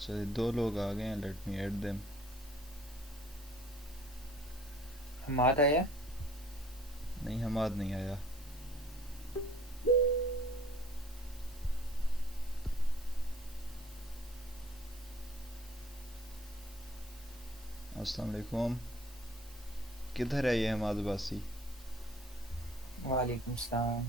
चलिए दो लोग आ गए हैं, लेट मी ऐड देम। हमारा है। नहीं, हमाद नहीं आया। अस्सलाम वालेकुम। किधर है ये हमाद बासी? वालेकुम सलाम।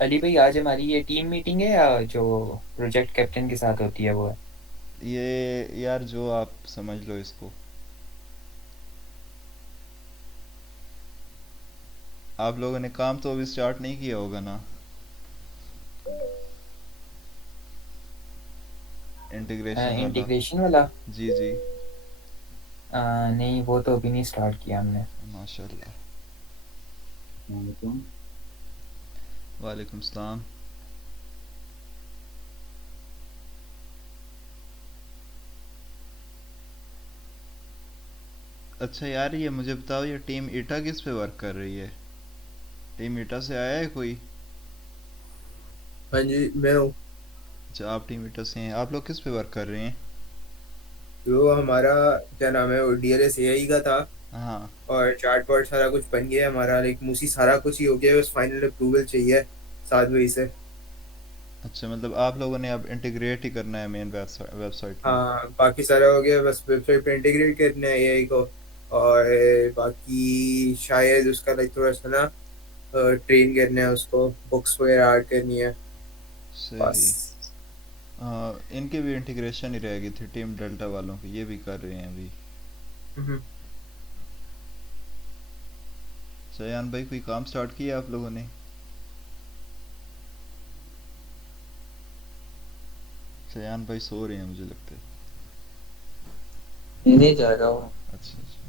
अली भाई, आज हमारी ये टीम मीटिंग है या जो प्रोजेक्ट कैप्टन के साथ होती है वो है? ये यार जो आप समझ लो इसको। आप लोगों ने काम तो अभी स्टार्ट नहीं किया होगा ना, इंटीग्रेशन वाला? इंटीग्रेशन वाला? जी जी। नहीं, वो तो अभी नहीं स्टार्ट किया हमने। माशाल्लाह। वालेकुम। वालेकुम सलाम। अच्छा यार, ये मुझे बताओ, ये टीम ईटा किस पे वर्क कर रही है? टीम ईटा से आया है कोई? हाँ जी, मैं हूँ। अच्छा, आप टीम ईटा से हैं। आप लोग किस पे वर्क कर रहे हैं? जो हमारा क्या नाम है, वो डीएलएस एआई का था। हाँ। और चार्ट सारा कुछ बन गया है हमारा, लाइक मूसी सारा कुछ ही हो गया है, बस फाइनल अप्रूवल चाहिए 7 मई से। अच्छा, मतलब आप लोगों ने अब इंटीग्रेट ही करना है मेन वेबसाइट में? हाँ, बाकी सारा हो गया, बस वेबसाइट पे इंटीग्रेट करना है एआई को। और बाकी शायद उसका लाइक थोड़ा सा ना ट्रेन करना है उसको, बुक्स वगैरह ऐड करनी है। सही। बस। इनकी भी इंटीग्रेशन ही रहेगी थी, टीम डेल्टा वालों की, ये भी कर रहे हैं अभी। हम्म। सयान भाई, कोई काम स्टार्ट किया आप लोगों ने? सयान भाई सो रहे हैं मुझे लगता है। नहीं नहीं जा रहा हूँ। अच्छा अच्छा।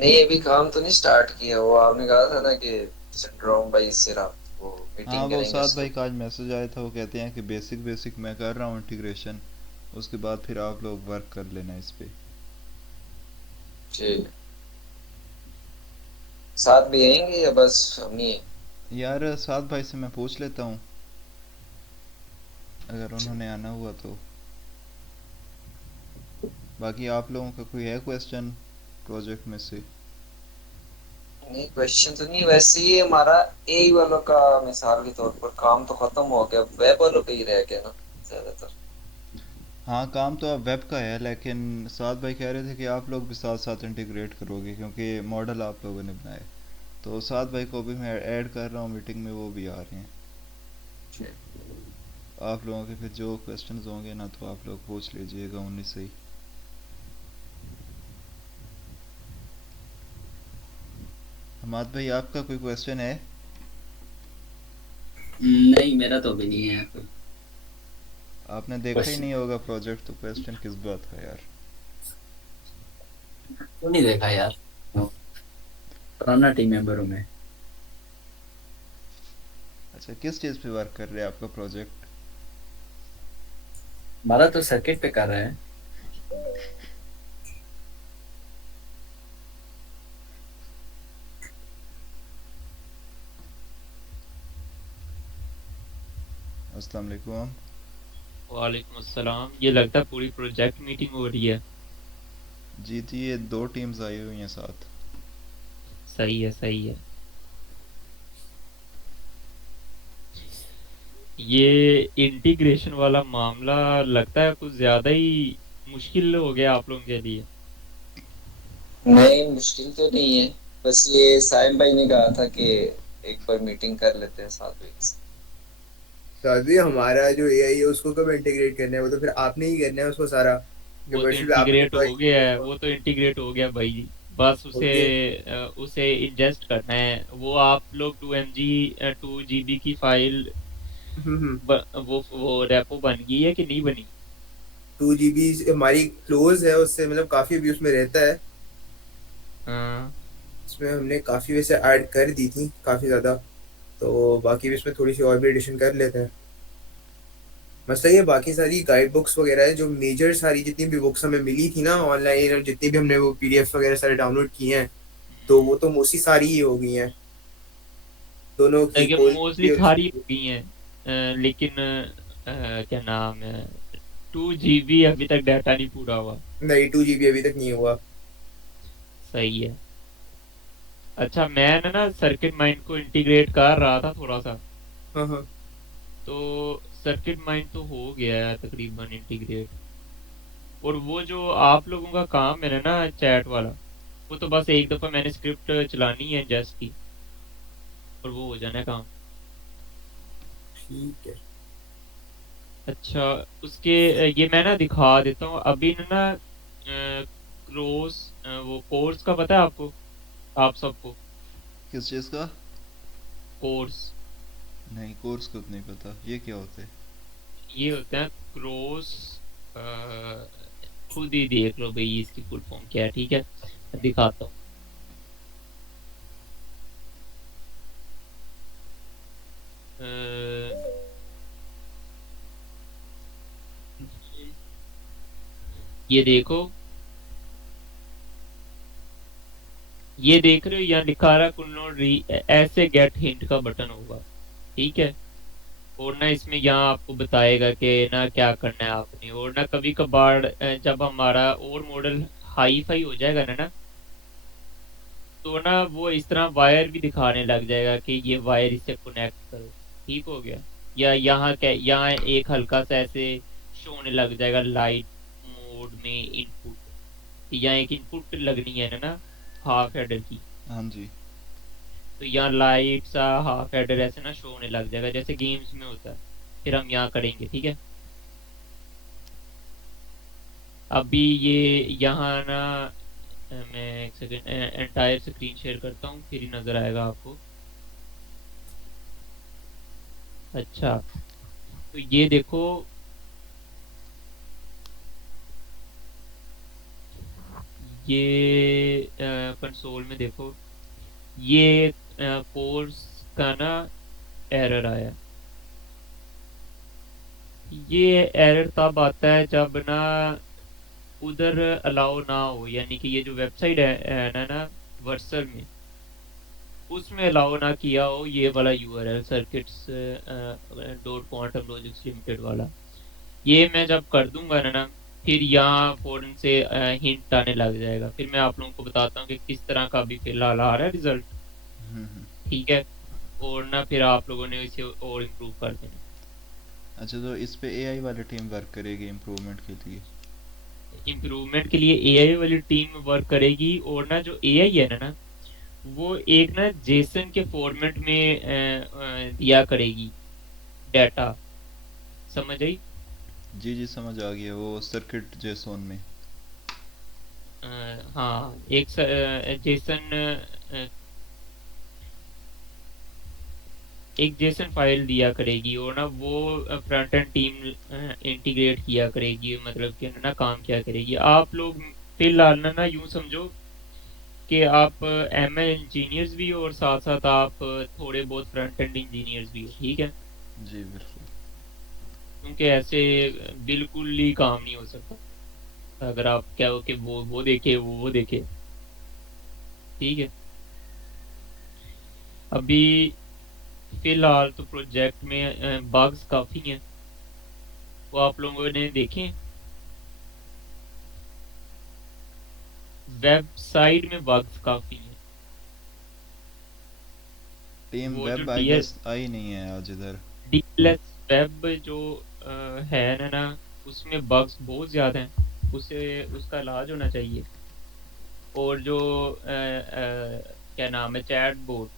नहीं, अभी काम तो नहीं स्टार्ट किया। वो आपने कहा था ना कि सिंड्रोम भाई से रात को हाँ, मीटिंग वो करेंगे साद उसके भाई बाद। का आज मैसेज आया था, वो कहते हैं कि बेसिक बेसिक मैं कर रहा हूँ इंटीग्रेशन, उसके बाद फिर आप लोग वर्क कर लेना इस पे। ठीक। साथ भी आएंगे या बस हम ही हैं? यार साद भाई से मैं पूछ लेता हूँ, अगर ठीक। उन्होंने आना हुआ तो। बाकी आप लोगों का कोई है क्वेश्चन प्रोजेक्ट में से? नहीं, क्वेश्चन तो नहीं, वैसे ही हमारा एआई वालों का मिसाल के तौर पर काम तो खत्म हो गया, वेब वालों पे ही रह गया ना ज्यादातर। हाँ, काम तो अब वेब का है, लेकिन साद भाई कह रहे थे कि आप लोग भी साथ साथ इंटीग्रेट करोगे, क्योंकि मॉडल आप लोगों ने बनाए। तो साद भाई को भी मैं ऐड कर रहा हूँ मीटिंग में, वो भी आ रहे हैं। ठीक। आप लोगों के फिर जो क्वेश्चंस होंगे ना, तो आप लोग पूछ लीजिएगा उन्हीं से ही। हमाद भाई, आपका कोई क्वेश्चन है? नहीं, मेरा तो अभी नहीं है कोई आपने देखा ही क्वेश्चन। नहीं होगा प्रोजेक्ट, तो क्वेश्चन किस बात का यार। क्यों नहीं देखा यार? पुराना टीम मेंबर हूँ मैं। अच्छा, किस चीज़ पे वर्क कर रहे हैं आपका प्रोजेक्ट? हमारा तो सर्किट पे कर रहा है। अस्सलाम वालेकुम। वालेकुम अस्सलाम। ये लगता है पूरी प्रोजेक्ट मीटिंग हो रही है। जी जी, ये दो टीम्स आई हुई हैं साथ। सही है, सही है। ये इंटीग्रेशन वाला मामला लगता है कुछ ज्यादा ही मुश्किल हो गया आप लोगों के लिए। नहीं, मुश्किल तो नहीं है। बस ये साइम भाई ने कहा था कि एक बार मीटिंग कर लेते हैं साथ में। दादी, हमारा जो एआई है उसको कब इंटीग्रेट करना है? वो तो फिर आपने ही करना है उसको सारा। वो तो कमर्शियल आपने इंटीग्रेट डिप्लॉय हो गया किया है, है। वो तो इंटीग्रेट हो गया भाई। बस हो उसे गया। उसे इंजेस्ट करना है। वो आप लोग 2 MB 2 GB की फाइल हम्म। वो रेपो बन गई है कि नहीं बनी? 2 जीबी हमारी क्लोज है उससे, मतलब काफी भी उसमें रहता है। हाँ। इसमें हमने काफी वैसे ऐड कर दी थी, काफी ज्यादा। तो बाकी भी इसमें थोड़ी सी और भी एडिशन कर लेते हैं। मसला ये बाकी सारी गाइड बुक्स वगैरह है, जो मेजर सारी जितनी भी बुक्स हमें मिली थी ना ऑनलाइन, और जितनी भी हमने वो पीडीएफ वगैरह सारे डाउनलोड किए हैं, तो वो तो मोस्टली सारी ही हो गई हैं, दोनों की, देखिए कोर्स मोस्टली की और सारी उसकी। हो गई हैं, लेकिन क्या नाम है, 2 GB अभी तक डाटा नहीं पूरा हुआ। नहीं, 2 GB अभी तक नहीं हुआ। सही है। अच्छा मैं ना सर्किट माइंड को इंटीग्रेट कर रहा था थोड़ा सा, हाँ हाँ। तो सर्किट माइंड तो हो गया है तकरीबन इंटीग्रेट। और वो जो आप लोगों का काम है ना चैट वाला, वो तो बस एक दफा मैंने स्क्रिप्ट चलानी है जस्ट की, और वो हो जाना है काम। ठीक है। अच्छा उसके ये मैं ना दिखा देता हूँ अभी ना क्रॉस, वो कोर्स का पता है आपको, आप सबको किस चीज़ का? कोर्स, नहीं, कोर्स का तो नहीं पता, ये क्या होता है? ये होते हैं क्रॉस, खुद ही देख लो भाई इसकी फुल फॉर्म क्या है, ठीक है मैं दिखाता हूँ। अ, ये देखो, ये देख रहे हो यहाँ लिखा रहा कुल नोट री, ऐसे गेट हिंट का बटन होगा, ठीक है। और ना इसमें यहाँ आपको बताएगा कि ना क्या करना है आपने, और ना कभी कभार जब हमारा और मॉडल हाई फाई हो जाएगा ना, तो ना वो इस तरह वायर भी दिखाने लग जाएगा कि ये वायर इससे कनेक्ट करो, ठीक हो गया। या यहाँ क्या, यहाँ एक हल्का सा ऐसे शो होने लग जाएगा लाइट मोड में इनपुट, यहाँ एक इनपुट लगनी है ना हाफ हेडर की, हाँ जी। तो यहाँ लाइट सा हाफ हेडर ऐसे ना शो होने लग जाएगा जैसे गेम्स में होता है। फिर हम यहाँ करेंगे, ठीक है। अभी ये यहाँ ना मैं एक सेकेंड एंटायर स्क्रीन शेयर करता हूँ, फिर ही नजर आएगा आपको। अच्छा तो ये देखो, ये कंसोल में देखो, ये कोर्स का ना एरर आया। ये एरर तब आता है जब ना उधर अलाउ ना हो, यानी कि ये जो वेबसाइट है ना वर्सल में, उसमें अलाउ ना किया हो ये वाला URL circuits dot quantum logics limited वाला। ये मैं जब कर दूंगा ना फिर यहाँ फौरन से हिंट आने लग जाएगा, फिर मैं आप लोगों को बताता हूँ कि किस तरह का अभी फिलहाल आ रहा है रिजल्ट, हम्म। ठीक है। और ना फिर आप लोगों ने इसे और इम्प्रूव कर देना। अच्छा, तो इस पे एआई वाली टीम वर्क करेगी इम्प्रूवमेंट के लिए? इम्प्रूवमेंट के लिए एआई वाली टीम वर्क करेगी, और ना जो एआई है ना वो एक ना जेसन के फॉर्मेट में दिया करेगी डाटा, समझ आई। जी जी, समझ आ गया, वो सर्किट जेसॉन में। अ, हाँ एक जेसन, एक जेसन फाइल दिया करेगी, और ना वो फ्रंट एंड टीम इंटीग्रेट किया करेगी, मतलब कि ना काम क्या करेगी। आप लोग फिलहाल ना यूं समझो कि आप एमएल इंजीनियर्स भी हो और साथ साथ आप थोड़े बहुत फ्रंट एंड इंजीनियर्स भी हो, ठीक है। जी बिल्कुल। क्योंकि ऐसे बिल्कुल ही काम नहीं हो सकता अगर आप क्या हो कि वो देखे वो देखे, ठीक है। अभी फिलहाल तो प्रोजेक्ट में बग्स काफी हैं, वो आप लोगों ने देखे। वेबसाइट में बग्स काफी हैं। टीम वो जो वेब आई गेस आई नहीं है आज इधर। डीएलएस वेब जो है ना उसमें बग्स बहुत ज्यादा हैं, उसे उसका इलाज होना चाहिए। और जो क्या नाम है चैट बोट,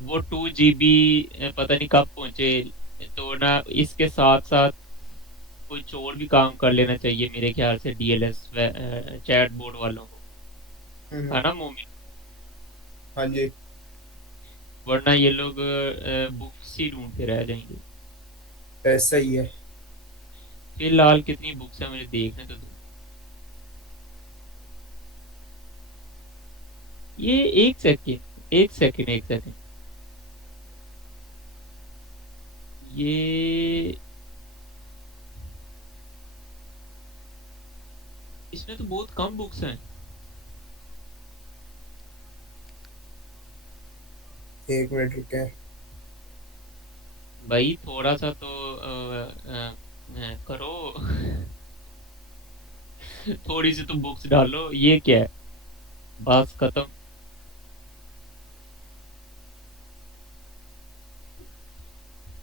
वो 2 GB पता नहीं कब पहुंचे, तो ना इसके साथ साथ कुछ और भी काम कर लेना चाहिए मेरे ख्याल से डीएलएस चैट बोर्ड वालों को, है हम्म। ना मोमिन। हाँ जी। वरना ये लोग बुक्स ही ढूंढते रह जाएंगे। ऐसा ही है। फिलहाल कितनी बुक्स है मुझे देखने तो दो। ये एक सेकेंड, एक सेकेंड, एक सेकेंड, ये इसमें तो बहुत कम बुक्स हैं। एक मिनट रुके। भाई थोड़ा सा तो करो। थोड़ी सी तो बुक्स डालो, ये क्या है, बस खत्म।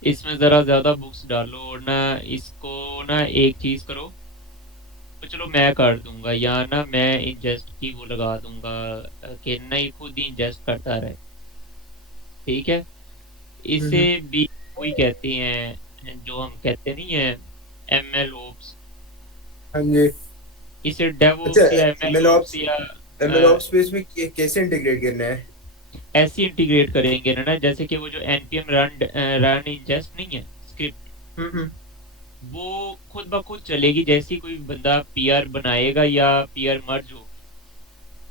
इसमें जरा ज्यादा बुक्स डालो और ना इसको ना एक चीज करो। तो चलो मैं कर दूंगा, या ना मैं इंजेस्ट की वो लगा दूंगा कि ना ये खुद ही इंजेस्ट करता रहे। ठीक है, इसे हम्म। भी वही कहते हैं जो हम कहते नहीं है, एमएल ओप्स। हाँ जी। इसे अच्छा, डेवओप्स या एमएल ओप्स एमएलओप्स, या एमएलओप्स स्पेस में कैसे इंटीग्रेट करना है? ऐसे इंटीग्रेट करेंगे ना जैसे कि वो जो npm रन इंजेस्ट नहीं है स्क्रिप्ट, हम्म। वो खुद ब खुद चलेगी जैसे ही कोई बंदा पीआर बनाएगा या पीआर मर्ज हो,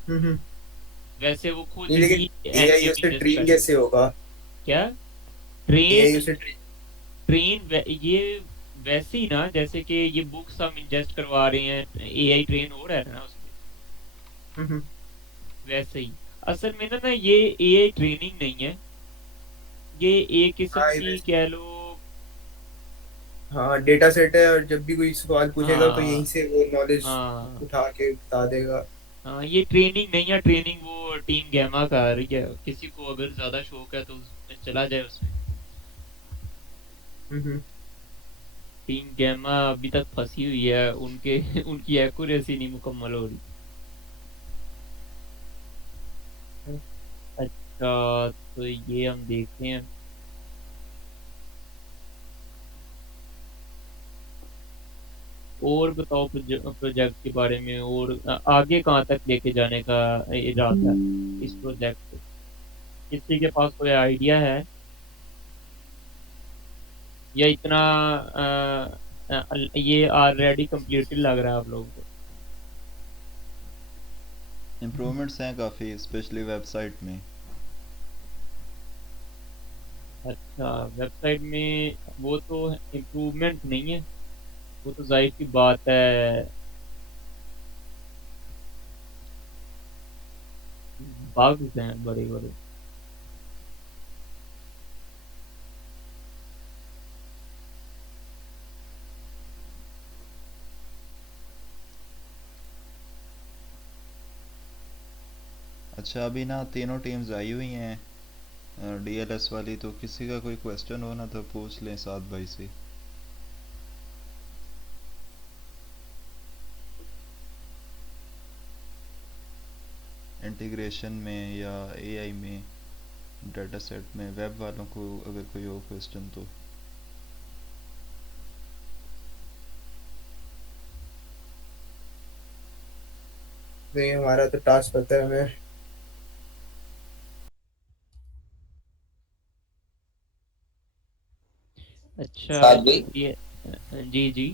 हम्म। वैसे वो खुद नहीं, ही लेकिन एआई npm उससे इंजेस्ट ट्रेन करेगी। कैसे होगा? क्या? ट्रेन? एआई उससे ट्रेन। ये वैसे ही ना जैसे कि ये बुक्स हम इंजेस्ट करवा रहे हैं, एआई ट्रेन हो रहा है ना उसमें, हम्म। वैसे ही। असल में ना ये एआई ट्रेनिंग नहीं है, ये एक किस्म हाँ, की कह लो। हाँ, डेटा सेट है और जब भी कोई सवाल पूछेगा तो यहीं हाँ से वो नॉलेज हाँ उठा के बता देगा। हाँ, ये ट्रेनिंग नहीं है, ट्रेनिंग वो टीम गैमा का रही है। किसी को अगर ज्यादा शौक है तो उसमें चला जाए उसमें। हम्म। टीम गैमा अभी तक फंसी हुई है, उनके उनकी एक्यूरेसी नहीं मुकम्मल हो रही। अच्छा, तो ये हम देखते हैं। और बताओ प्रोजेक्ट के बारे में, और आगे कहाँ तक लेके जाने का इरादा है इस प्रोजेक्ट को? किसी के पास कोई आइडिया है, या इतना ये ऑलरेडी कंप्लीटेड लग रहा है आप लोगों को? इम्प्रूवमेंट्स हैं काफ़ी, स्पेशली वेबसाइट में। अच्छा, वेबसाइट में वो तो इम्प्रूवमेंट नहीं है, वो तो जाहिर की बात है, बग्स हैं बड़े बड़े। अच्छा, अभी ना तीनों टीम्स आई हुई हैं डीएलएस वाली, तो किसी का कोई क्वेश्चन हो ना तो पूछ लें साथ भाई से। इंटीग्रेशन में या एआई में, डाटा सेट में, वेब वालों को अगर कोई हो क्वेश्चन तो। नहीं, हमारा तो टास्क पता है हमें। अच्छा, साथ भाई, ये जी जी।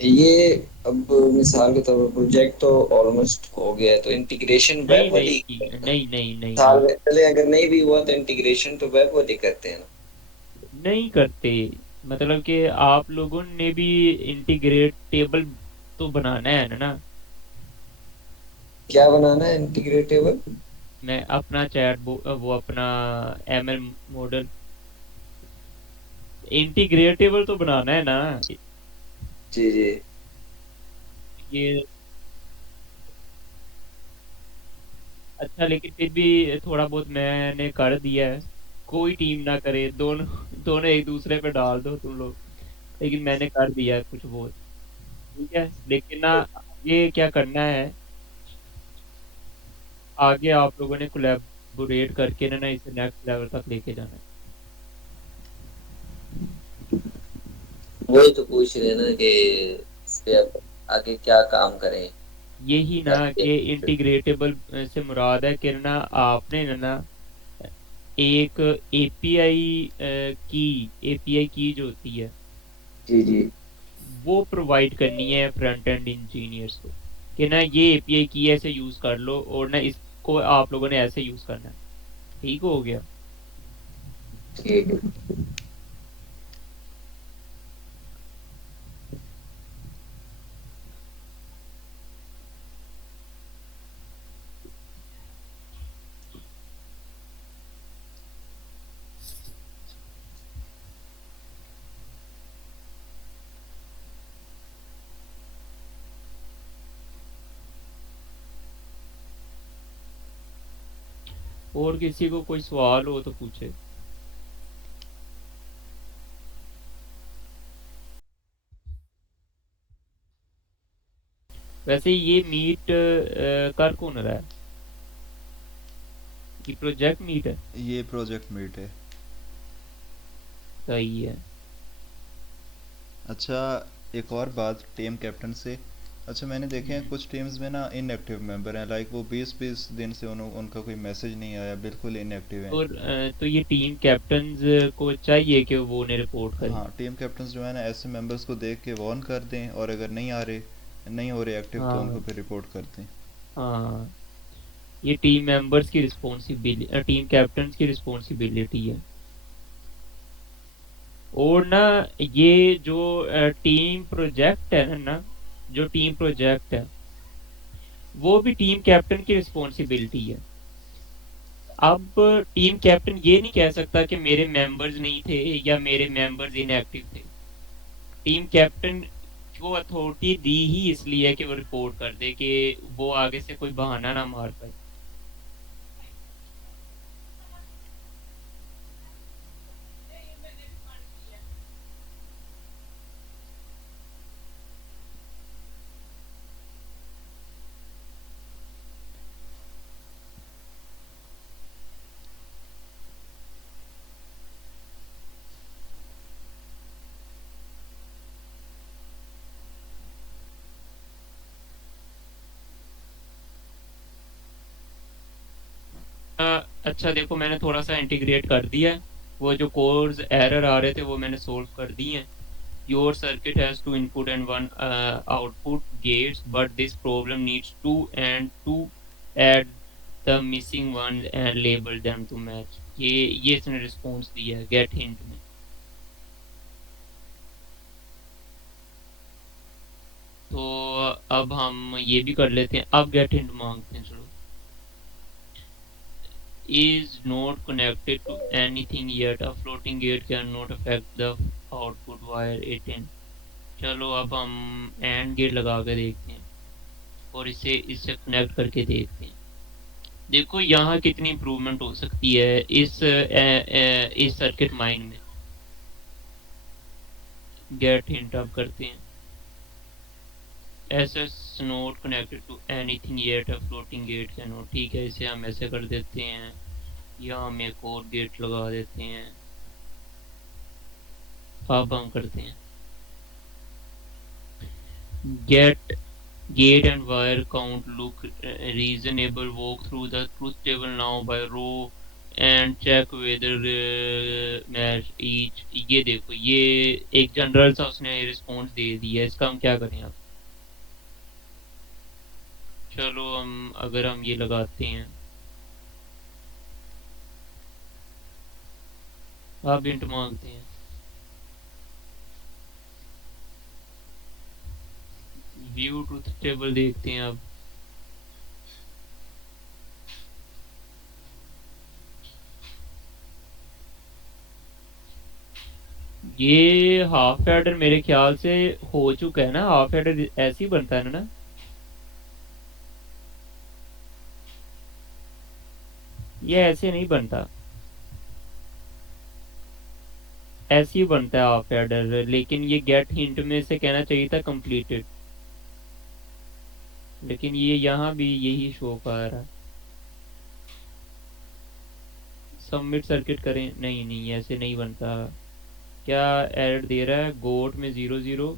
ये अब मिसाल के तौर पर प्रोजेक्ट तो ऑलमोस्ट हो गया है, तो इंटीग्रेशन नहीं वेब वाली नहीं नहीं नहीं नहीं साल नहीं, में पहले अगर नहीं भी हुआ तो इंटीग्रेशन तो वेब वाली करते हैं ना। नहीं करते। मतलब कि आप लोगों ने भी इंटीग्रेट टेबल तो बनाना है ना। क्या बनाना है इंटीग्रेटेबल? मैं अपना वो अपना एमएल मॉडल इंटीग्रेटेबल तो बनाना है ना। जी जी। ये अच्छा, लेकिन फिर भी थोड़ा बहुत मैंने कर दिया है। कोई टीम ना करे, दोनों दोनों एक दूसरे पे डाल दो तुम लोग, लेकिन मैंने कर दिया है कुछ बहुत। ठीक है, लेकिन ना आगे क्या करना है, आगे आप लोगों ने कोलैबोरेट करके ना इसे नेक्स्ट लेवल तक लेके जाना है। वही तो पूछ रहे हैं ना कि इस पे अब आगे क्या काम करें। यही ना कि इंटीग्रेटेबल से मुराद है कि ना आपने ना एक एपीआई की जो होती है जी जी। वो प्रोवाइड करनी है फ्रंट एंड इंजीनियर्स को, कि ना ये एपीआई की ऐसे यूज कर लो और ना इसको आप लोगों ने ऐसे यूज करना है। ठीक हो गया? ठीक है। और किसी को कोई सवाल हो तो पूछे। वैसे ये मीट कर कौन रहा है? ये प्रोजेक्ट मीट है? ये प्रोजेक्ट मीट है। सही है। अच्छा, एक और बात टीम कैप्टन से। अच्छा, मैंने देखे हैं कुछ टीम्स में ना इनएक्टिव मेंबर हैं, लाइक वो 20-20 दिन से उनका कोई मैसेज नहीं आया, बिल्कुल इनएक्टिव हैं। तो ये टीम कैप्टन्स को चाहिए कि वो उन्हें रिपोर्ट करें। हाँ, टीम कैप्टन्स जो है ना ऐसे मेंबर्स को देख के वार्न कर दें, और अगर नहीं हो रहे एक्टिव तो उनको हाँ फिर रिपोर्ट कर दें। हाँ, ये टीम मेंबर्स की रिस्पॉन्सिबिलिटी, टीम कैप्टन्स की रिस्पॉन्सिबिलिटी है। और ना ये जो टीम प्रोजेक्ट है ना, जो टीम प्रोजेक्ट है वो भी टीम कैप्टन की रिस्पॉन्सिबिलिटी है। अब टीम कैप्टन ये नहीं कह सकता कि मेरे मेंबर्स नहीं थे या मेरे मेंबर्स इनएक्टिव थे। टीम कैप्टन को अथॉरिटी दी ही इसलिए है कि वो रिपोर्ट कर दे, कि वो आगे से कोई बहाना ना मार पाए। अच्छा देखो, मैंने थोड़ा सा इंटीग्रेट कर दिया है। वो जो कोर्स एरर आ रहे थे वो मैंने सोल्व कर दिए हैं। Your circuit has two input and one output gates, but this problem needs two and to add the missing ones and label them to match. ये इसने रिस्पॉन्स दिया है गेट हिंट में। तो अब हम ये भी कर लेते हैं, अब गेट हिंट मांगते हैं। चलो, is not connected to anything yet, a floating gate cannot affect the output wire 18। चलो अब हम एंड गेट लगा के देखते हैं और इसे इससे कनेक्ट करके देखते हैं। देखो यहाँ कितनी इम्प्रूवमेंट हो सकती है इस सर्किट माइंड में। गेट हिंट अब करते हैं। As as not connected to anything yet a floating gate can not. ठीक है, इसे हम ऐसे कर देते हैं, यहाँ हम एक और गेट लगा देते हैं। अब हम करते हैं gate gate and wire count look reasonable. Walk through the truth table now by row and check whether match each। ये देखो, ये एक जनरल सा उसने रिस्पॉन्स दे दिया, इसका हम क्या करें अब? चलो हम अगर हम ये लगाते हैं, अब इंट मांगते हैं, व्यू ट्रूथ टेबल देखते हैं अब। ये हाफ एडर मेरे ख्याल से हो चुका है ना। हाफ एडर ऐसे ही बनता है ना? ये ऐसे नहीं बनता, ऐसे ही बनता है हाफ एडर। लेकिन ये गेट हिंट में से कहना चाहिए था कंप्लीटेड, लेकिन ये यहाँ भी यही शो कर रहा है। सबमिट सर्किट करें, नहीं नहीं ऐसे नहीं बनता। क्या एरर दे रहा है? गोट में 00।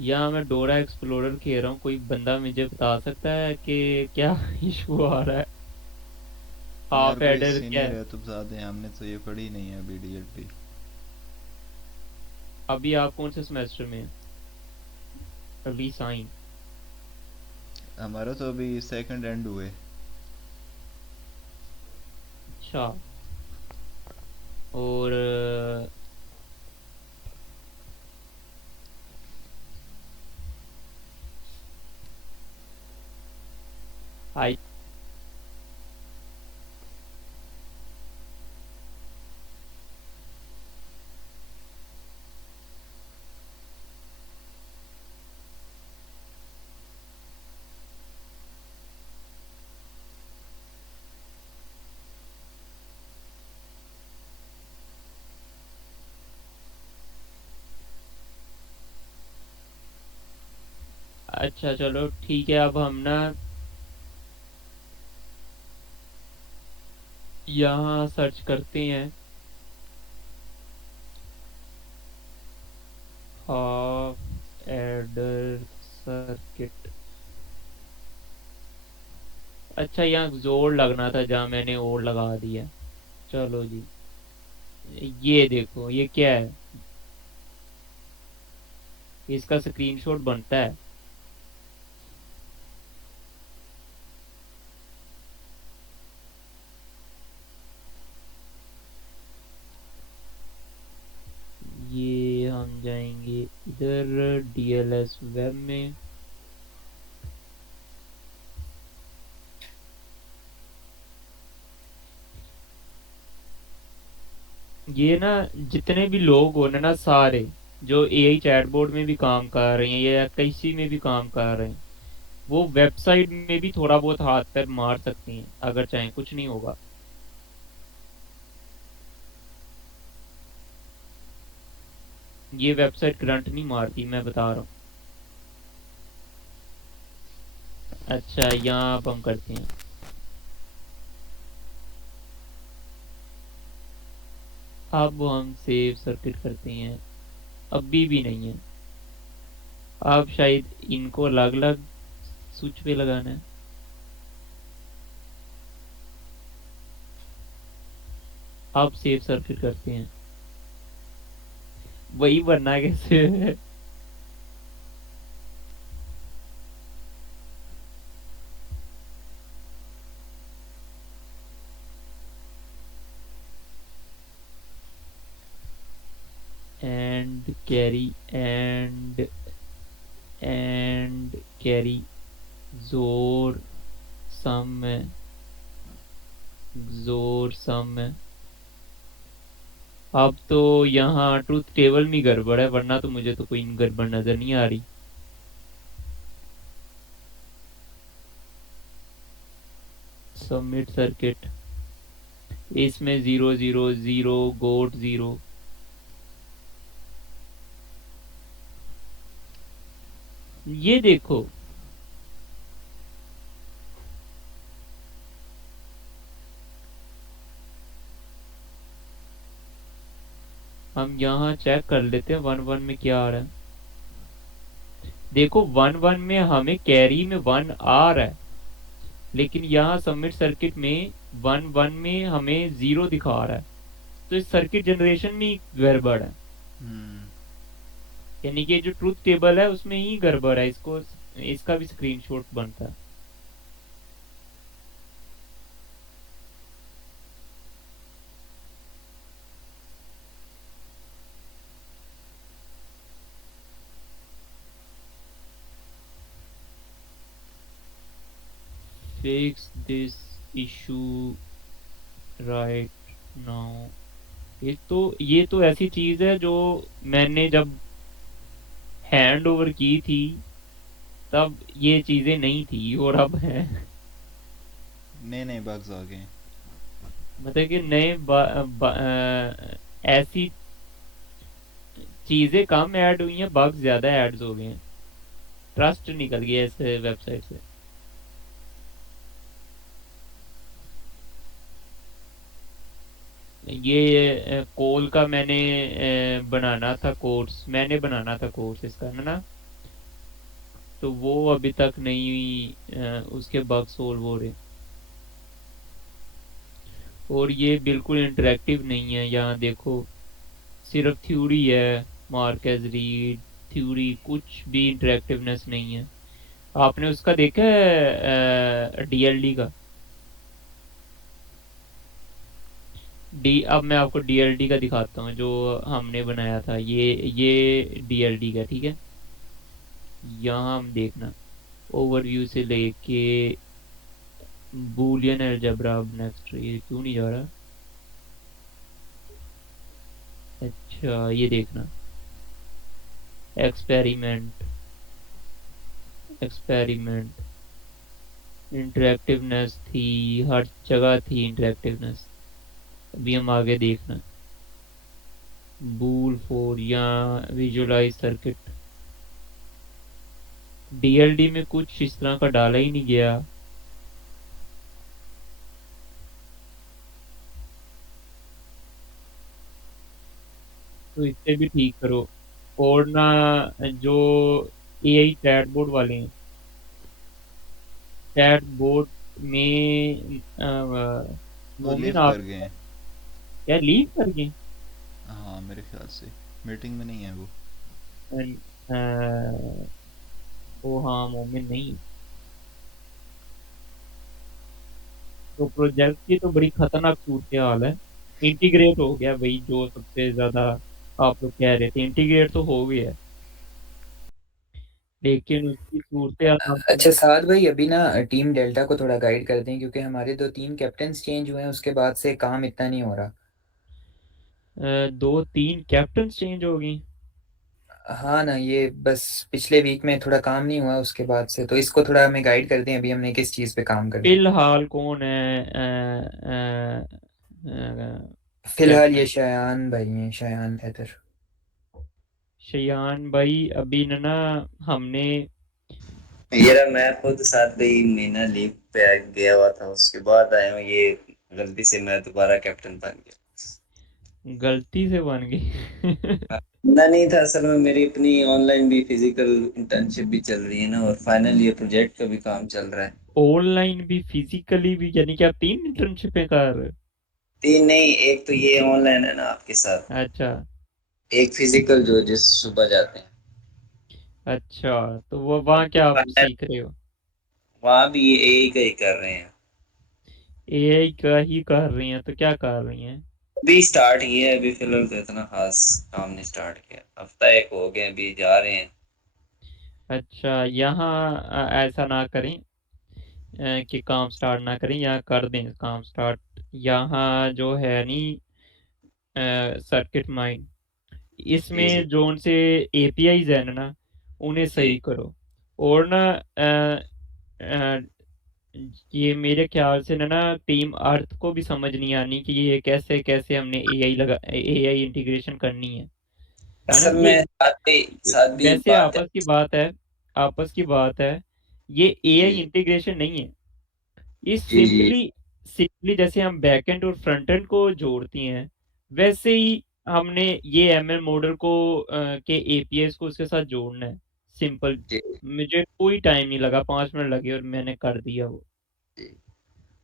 यहाँ मैं डोरा एक्सप्लोरर खेल रहा हूँ, कोई बंदा मुझे बता सकता है कि क्या इशू आ रहा है? यार हाफ कोई एडर क्या सीनियर है? है तो बता दें, हमने तो ये पढ़ी नहीं है अभी डीएलपी। अभी आप कौन से सेमेस्टर में हैं? अभी साइन। हमारा तो अभी सेकंड एंड हुए। अच्छा। और आई अच्छा चलो ठीक है, अब हम ना यहाँ सर्च करते हैं हाफ एडर सर्किट। अच्छा यहाँ जोर लगना था जहाँ मैंने और लगा दिया। चलो जी, ये देखो ये क्या है, इसका स्क्रीनशॉट बनता है। ये हम जाएंगे इधर डीएलएस वेब में, ये ना जितने भी लोग हो ना सारे जो एआई चैटबॉट में भी काम कर रहे हैं या किसी में भी काम कर रहे हैं, वो वेबसाइट में भी थोड़ा बहुत हाथ पैर मार सकते हैं अगर चाहें, कुछ नहीं होगा। ये वेबसाइट करंट नहीं मारती, मैं बता रहा हूँ। अच्छा यहाँ अब हम करते हैं, अब हम सेव सर्किट करते हैं। अभी भी नहीं है, अब शायद इनको अलग अलग स्विच पे लगाना है। अब सेव सर्किट करते हैं, वही बनना कैसे है? एंड कैरी एंड कैरी जोर सम में, जोर सम में। अब तो यहाँ ट्रूथ टेबल में गड़बड़ है, वरना तो मुझे तो कोई गड़बड़ नजर नहीं आ रही। सबमिट सर्किट, इसमें 0 0 0 गोट 0। ये देखो हम यहाँ चेक कर लेते हैं 1 1 में क्या आ रहा है। देखो 1 1 में हमें कैरी में 1 आ रहा है, लेकिन यहाँ सबमिट सर्किट में 1 1 में हमें 0 दिखा रहा है। तो इस सर्किट जनरेशन में ही गड़बड़ है, हम्म। यानी कि जो ट्रूथ टेबल है उसमें ही गड़बड़ है। इसको, इसका भी स्क्रीनशॉट बनता है। Fix this issue right now. ये तो ऐसी चीज है जो मैंने जब हैंड ओवर की थी तब ये चीजें नहीं थी और अब है। नए नए बग्स आ गए। मतलब कि ऐसी चीजें कम ऐड हुई हैं, बग्स ज्यादा ऐड हो गए हैं। ट्रस्ट निकल गया इस वेबसाइट से। ये कोल का मैंने बनाना था कोर्स, मैंने बनाना था कोर्स इसका है ना, तो वो अभी तक नहीं उसके बग सोल्व हो रहे। और ये बिल्कुल इंटरेक्टिव नहीं है, यहाँ देखो सिर्फ थ्योरी है, मार्क एज रीड थ्योरी, कुछ भी इंटरेक्टिवनेस नहीं है। आपने उसका देखा है डीएलडी का? डी अब मैं आपको डीएलडी का दिखाता हूँ जो हमने बनाया था। ये डीएलडी का, ठीक है। यहाँ हम देखना ओवरव्यू से लेके बूलियन अलजेब्रा। अब नेक्स्ट, ये क्यों नहीं जा रहा? अच्छा ये देखना एक्सपेरिमेंट, एक्सपेरिमेंट इंटरेक्टिवनेस थी, हर जगह थी इंटरेक्टिवनेस। अभी हम आगे देखना बूल फोर या विजुअलाइज सर्किट। डीएलडी में कुछ इस तरह का डाला ही नहीं गया। तो इससे भी ठीक करो। और ना जो एआई चैटबॉट वाले हैं, चैटबॉट में वो मोमिन लीव आप कर गए हैं। क्या लीव कर गए? हाँ मेरे ख्याल से मीटिंग में नहीं है वो। अ, ओ हाँ, मोमिन नहीं। तो प्रोजेक्ट की तो बड़ी खतरनाक सूरत हाल है। इंटीग्रेट हो गया भाई, जो सबसे ज्यादा आप लोग कह रहे थे, इंटीग्रेट तो हो गया है, लेकिन उसकी सूरत हाल अच्छा साद भाई, अभी ना टीम डेल्टा को थोड़ा गाइड कर दें, क्योंकि हमारे 2-3 कैप्टन्स चेंज हुए हैं, उसके बाद से काम इतना नहीं हो रहा। 2-3 कैप्टन चेंज हो गई। हाँ ना, ये बस पिछले वीक में थोड़ा काम नहीं हुआ उसके बाद से, तो इसको थोड़ा हमें गाइड कर दें, अभी हमने किस चीज़ पे काम करना है। फिलहाल कौन है फिलहाल ये कैप्टन? शयान भाई हैं, शयान हैदर। शयान भाई अभी ना हमने मेरा मैं खुद 7 महीना लीव पे गया हुआ था, उसके बाद आया हूँ। ये गलती से मैं दोबारा कैप्टन बन गया। गलती से बन गई। ना नहीं था असल में, मेरी अपनी ऑनलाइन भी फिजिकल इंटर्नशिप भी चल रही है ना, और फाइनल ईयर प्रोजेक्ट का भी काम चल रहा है। ऑनलाइन भी फिजिकली भी, यानी कि आप 3 इंटर्नशिपें कर रहे हो? 3 नहीं, एक तो ये ऑनलाइन है ना आपके साथ, अच्छा। एक फिजिकल जो जिस सुबह जाते हैं। अच्छा, तो वो वहाँ क्या आप फाइनल सीख रहे हो? वहाँ भी ये यही का ही कर रहे हैं। एआई का ही कर रही हैं? तो क्या कर रही हैं? अभी स्टार्ट किया है, अभी फिलहाल तो इतना खास काम नहीं स्टार्ट किया, हफ्ता एक हो गया, अभी जा रहे हैं। अच्छा, यहाँ ऐसा ना करें कि काम स्टार्ट ना करें, यहाँ कर दें काम स्टार्ट। यहाँ जो है नी सर्किट माइंड, जी जी इसमें जो उनसे एपीआईज है ना, उन्हें जी सही करो। और ना अ, ये मेरे ख्याल से ना टीम अर्थ को भी समझ नहीं आनी कि ये कैसे कैसे हमने एआई इंटीग्रेशन करनी है ना असल ये। में साथ भी वैसे बात है। आपस की बात है, आपस की बात है, ये एआई जी इंटीग्रेशन नहीं है। ये जी जी सिंपली सिंपली जैसे हम बैकएंड और फ्रंट एंड को जोड़ती हैं, वैसे ही हमने ये एमएल मॉडल को के एपीआईज को उसके साथ जोड़ना है। सिंपल। जी मुझे कोई टाइम नहीं लगा, 5 मिनट लगे और मैंने कर दिया वो। जी।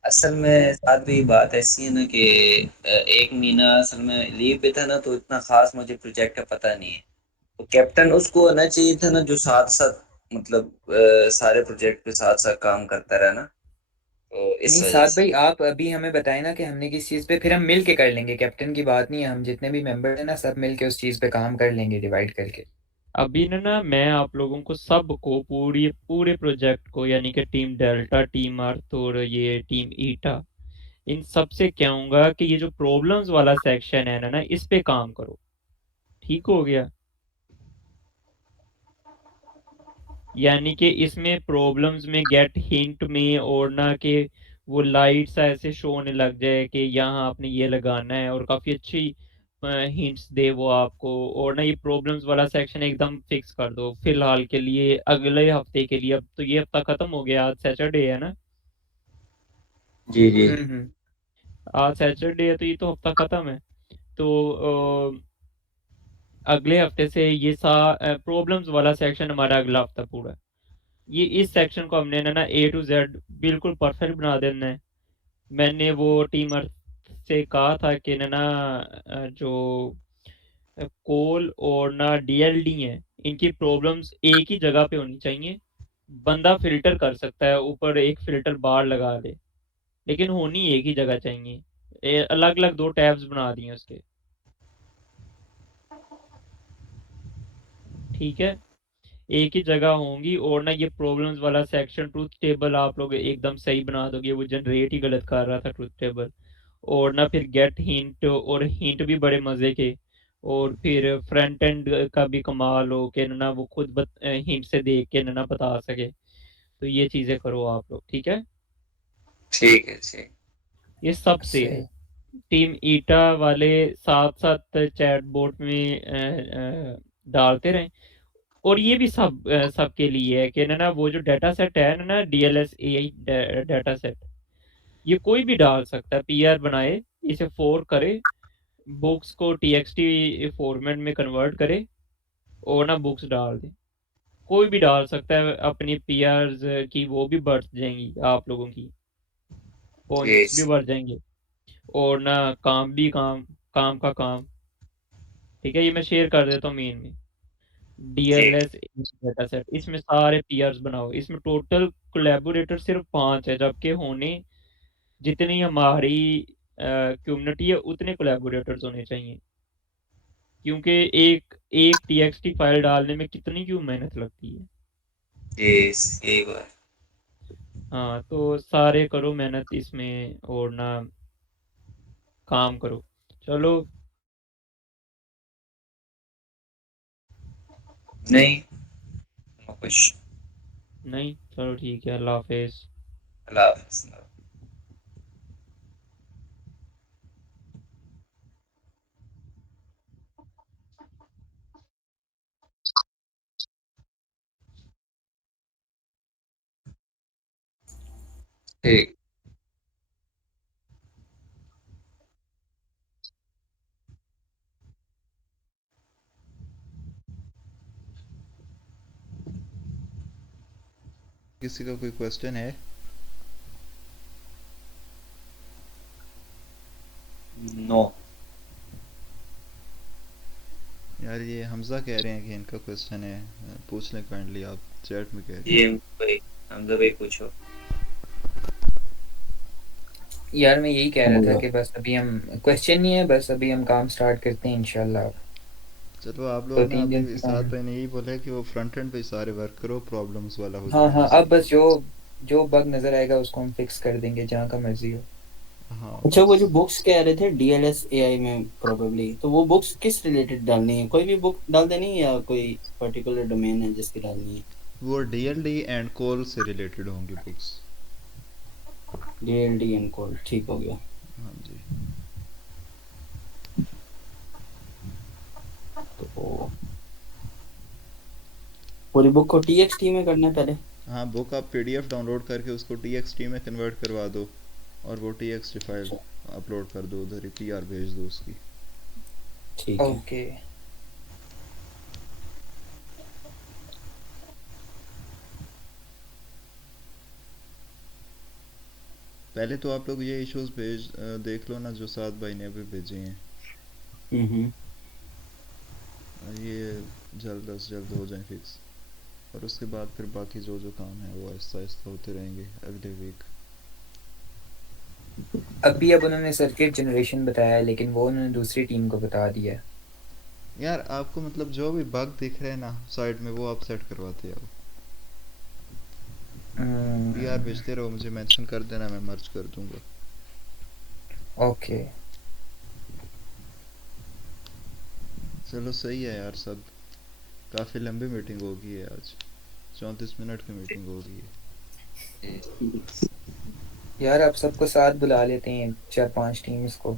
असल में साथ भी बात ऐसी है ना कि 1 महीना असल में लीव पे था ना, तो इतना खास मुझे प्रोजेक्ट का पता नहीं है। तो कैप्टन उसको होना चाहिए था ना, जो साथ साथ मतलब सारे प्रोजेक्ट पे साथ साथ काम करता रहा ना, तो इस नहीं वजह साद से। भाई, आप अभी हमें बताएं ना कि हमने किस चीज़ पे, फिर हम मिल के कर लेंगे। कैप्टन की बात नहीं है, हम जितने भी मेंबर हैं ना, सब मिल के उस चीज़ पे काम कर लेंगे डिवाइड करके। अभी ना मैं आप लोगों को सबको पूरी पूरे प्रोजेक्ट को, यानी कि टीम डेल्टा, टीम अर्थ और ये टीम ईटा, इन सब से कहूंगा कि ये जो प्रॉब्लम्स वाला सेक्शन है ना इस पे काम करो। ठीक हो गया? यानी कि इसमें प्रॉब्लम्स में गेट हिंट में, और ना कि वो लाइट्स ऐसे शो होने लग जाए कि यहाँ आपने ये लगाना है, और काफी अच्छी हिंट्स दे वो आपको। और ना ये प्रॉब्लम्स वाला सेक्शन एकदम फिक्स कर दो फिलहाल के लिए, अगले हफ्ते के लिए। अब तो ये हफ्ता खत्म हो गया, आज सैटरडे है ना। जी जी हम्म। आज सैटरडे है, तो ये तो हफ्ता खत्म है। तो अगले हफ्ते से ये सा प्रॉब्लम्स वाला सेक्शन हमारा अगला हफ्ता पूरा। ये इस सेक्शन को हमने ना A to Z बिल्कुल परफेक्ट बना देना है। मैंने वो टीम अर्थ से कहा था कि ना जो कोल और ना डीएलडी हैं, इनकी प्रॉब्लम्स एक ही जगह पे होनी चाहिए। बंदा फिल्टर कर सकता है, ऊपर एक फिल्टर बार लगा दे, लेकिन होनी एक ही जगह चाहिए। अलग अलग 2 टैब्स बना दिए उसके। ठीक है, एक ही जगह होंगी। और ना ये प्रॉब्लम्स वाला सेक्शन, ट्रूथ टेबल आप लोग एकदम सही बना दोगे, वो जनरेट ही गलत कर रहा था ट्रूथ टेबल। और ना फिर गेट हिंट, और हिंट भी बड़े मजे के। और फिर फ्रंट एंड का भी कमाल हो के ना वो खुद हिंट से देख के ना बता सके। तो ये चीजें करो आप लोग, ठीक है? ठीक है ठीक। ये सब से है। सही। टीम ईटा वाले साथ साथ चैट बोट में डालते रहें। और ये भी सबके लिए है कि ना वो जो डाटा सेट है ना DLS AI डाटा सेट, ये कोई भी डाल सकता है, PR बनाए, इसे फोर करे, बुक्स को TXT फॉर्मेट में कन्वर्ट करे और ना बुक्स डाल दे। कोई भी डाल सकता है, अपनी PRs की वो भी बढ़ जाएंगी, आप लोगों की पॉइंट्स भी यस बढ़ जाएंगे, और ना काम भी काम का काम। ठीक है, ये मैं शेयर कर देता हूँ मेन में, ठीक DLS डाटा सेट, इसमें सारे PRs बनाओ। इसमें टोटल कोलैबोरेटर सिर्फ 5 है, जबकि होने जितनी हमारी कम्युनिटी है उतने कोलैबोरेटर्स होने चाहिए, क्योंकि एक एक TXT फाइल डालने में कितनी क्यों मेहनत लगती है। यस यही बात हाँ, तो सारे करो मेहनत इसमें और ना काम करो। चलो, नहीं कुछ नहीं, चलो ठीक है, अल्लाह हाफिज। अल्लाह हाफ़िज़। ठीक किसी का कोई क्वेश्चन है? नो यार ये हमजा कह रहे हैं कि इनका क्वेश्चन है, पूछ लें काइंडली, आप चैट में कह रहे ये हैं। भाई हमजा भाई पूछो। यार मैं यही कह रहा था होगा। कि बस अभी हम क्वेश्चन नहीं है, बस अभी हम काम स्टार्ट करते हैं इंशाल्लाह। चलो आप दो लोग ना, तीन दिन अभी से साथ काम। भाई ने यही बोला है कि वो फ्रंट एंड पे सारे वर्क करो, प्रॉब्लम्स वाला हो हाँ जाएगा हाँ, अब सब। बस जो जो बग नजर आएगा उसको हम फिक्स कर देंगे जहाँ का मर्जी हो। हाँ अच्छा, वो बस। जो बुक्स कह रहे थे डीएलएस एआई में प्रोबेबली, तो वो बुक्स किस रिलेटेड डालनी है? कोई भी बुक डाल देनी है या कोई पर्टिकुलर डोमेन है जिसकी डालनी है? वो DLD एंड कॉल से रिलेटेड होंगी बुक्स। डीएलडी एंड कोड, ठीक हो गया। हाँ जी। तो पूरी बुक को टीएक्सटी में करना है पहले? हाँ, बुक आप PDF डाउनलोड करके उसको TXT में कन्वर्ट करवा दो, और वो TXT फाइल अच्छा, अपलोड कर दो, उधर ही PR भेज दो उसकी। ठीक है। ओके। पहले तो आप लोग ये इश्यूज देख लो ना जो साद भाई ने अभी भेजे हैं, हम्म। ये जल्द अज जल्द हो जाए फिक्स, और उसके बाद फिर बाकी जो जो काम है वो आहिस्ता आहिस्ता होते रहेंगे अगले वीक। अभी अब उन्होंने सर्किट जनरेशन बताया है, लेकिन वो उन्होंने दूसरी टीम को बता दिया है। यार आपको मतलब जो भी बग दिख रहे हैं ना साइड में, वो आप सेट करवाते आओ। PR भेजते रहो, मुझे मेंशन कर देना, मैं मर्ज कर दूंगा। ओके। चलो सही है यार सब। काफ़ी लंबी मीटिंग होगी है आज, 34 मिनट की मीटिंग होगी है। यार आप सबको साथ बुला लेते हैं, 4-5 टीम्स को।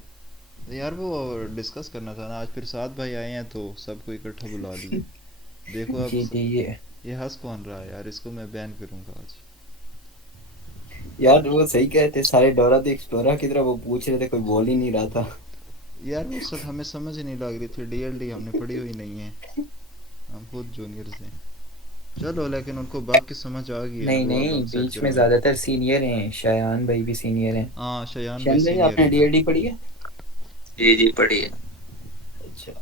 यार वो डिस्कस करना था ना आज, फिर साथ भाई आए हैं तो सबको इकट्ठा बुला लिए। देखो अब जी जी, ये हंस कौन रहा है यार, इसको मैं बैन करूंगा आज। यार वो सही कहते, सारे डोरा द एक्सप्लोरर की तरह वो पूछ रहे थे, कोई बोल ही नहीं रहा था। यार वो सब हमें समझ ही नहीं लग रही थी, DLD हमने पढ़ी हुई नहीं है, हम खुद जूनियर्स हैं। चलो लेकिन उनको बाकी समझ आ गई है ना, नहीं वो अब नहीं, हम सेट बीच में करवाएंगे। ज्यादातर सीनियर हैं, शयान भाई भी सीनियर हैं। हाँ शयान भाई शैन भाई, सीनियर आपने है ना। डीएलडी पढ़ी है? जी जी पढ़िए। अच्छा।